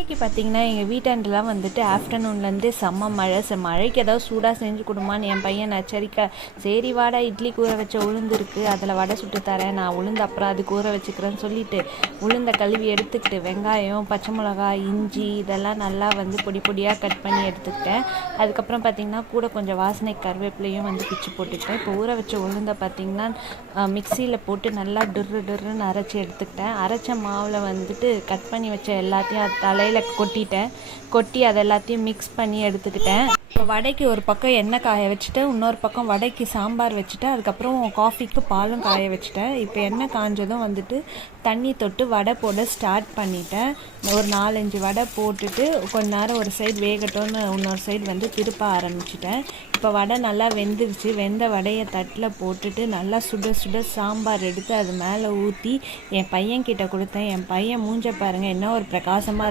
இன்றைக்கி பார்த்திங்கன்னா எங்கள் வீட்டாண்டெலாம் வந்துட்டு ஆஃப்டர்நூன்லேருந்தே செம்ம மழை. மழைக்கு ஏதாவது சூடாக செஞ்சு கொடுமான்னு என் பையன் நச்சரிக்க, சரி வாடா இட்லி கூற வச்ச உளுந்து இருக்குது, அதில் வடை சுட்டு தரேன், நான் உளுந்து அப்புறம் அது கூற வச்சுக்கிறேன்னு சொல்லிவிட்டு உளுந்தை கழுவி எடுத்துக்கிட்டு வெங்காயம், பச்சை மிளகாய், இஞ்சி இதெல்லாம் நல்லா பொடி பொடியாக கட் பண்ணி எடுத்துக்கிட்டேன். அதுக்கப்புறம் பார்த்திங்கன்னா கூட கொஞ்சம் வாசனை கருவேப்பிலையும் பிச்சு போட்டுக்கிட்டேன். இப்போ ஊற வச்ச உளுந்தை பார்த்திங்கன்னா மிக்சியில் போட்டு நல்லா டுர்ருன்னு அரைச்சி எடுத்துக்கிட்டேன். அரைச்ச மாவில் கட் பண்ணி வச்ச எல்லாத்தையும் தலையில் கொட்டி அதை எல்லாத்தையும் மிக்ஸ் பண்ணி எடுத்துக்கிட்டேன். இப்போ வடைக்கு ஒரு பக்கம் எண்ணெய் காய வச்சுட்டு இன்னொரு பக்கம் வடைக்கு சாம்பார் வச்சுட்டு அதுக்கப்புறம் காஃபிக்கு பாலும் காய வச்சுட்டேன். இப்போ எண்ணெய் காஞ்சதும் தண்ணி தொட்டு வடை போட ஸ்டார்ட் பண்ணிட்டேன். ஒரு 4-5 வடை போட்டுட்டு கொஞ்ச நேரம் ஒரு சைடு வேகட்டும்னு இன்னொரு சைடு திருப்ப ஆரம்பிச்சிட்டேன். இப்போ வடை நல்லா வெந்துருச்சு. வெந்த வடையை தட்டில் போட்டுட்டு நல்லா சுட சுட சாம்பார் எடுத்து அது மேலே ஊற்றி என் பையன்கிட்ட கொடுத்தேன். என் பையன் மூஞ்ச பாருங்கள், என்ன ஒரு பிரகாசமாக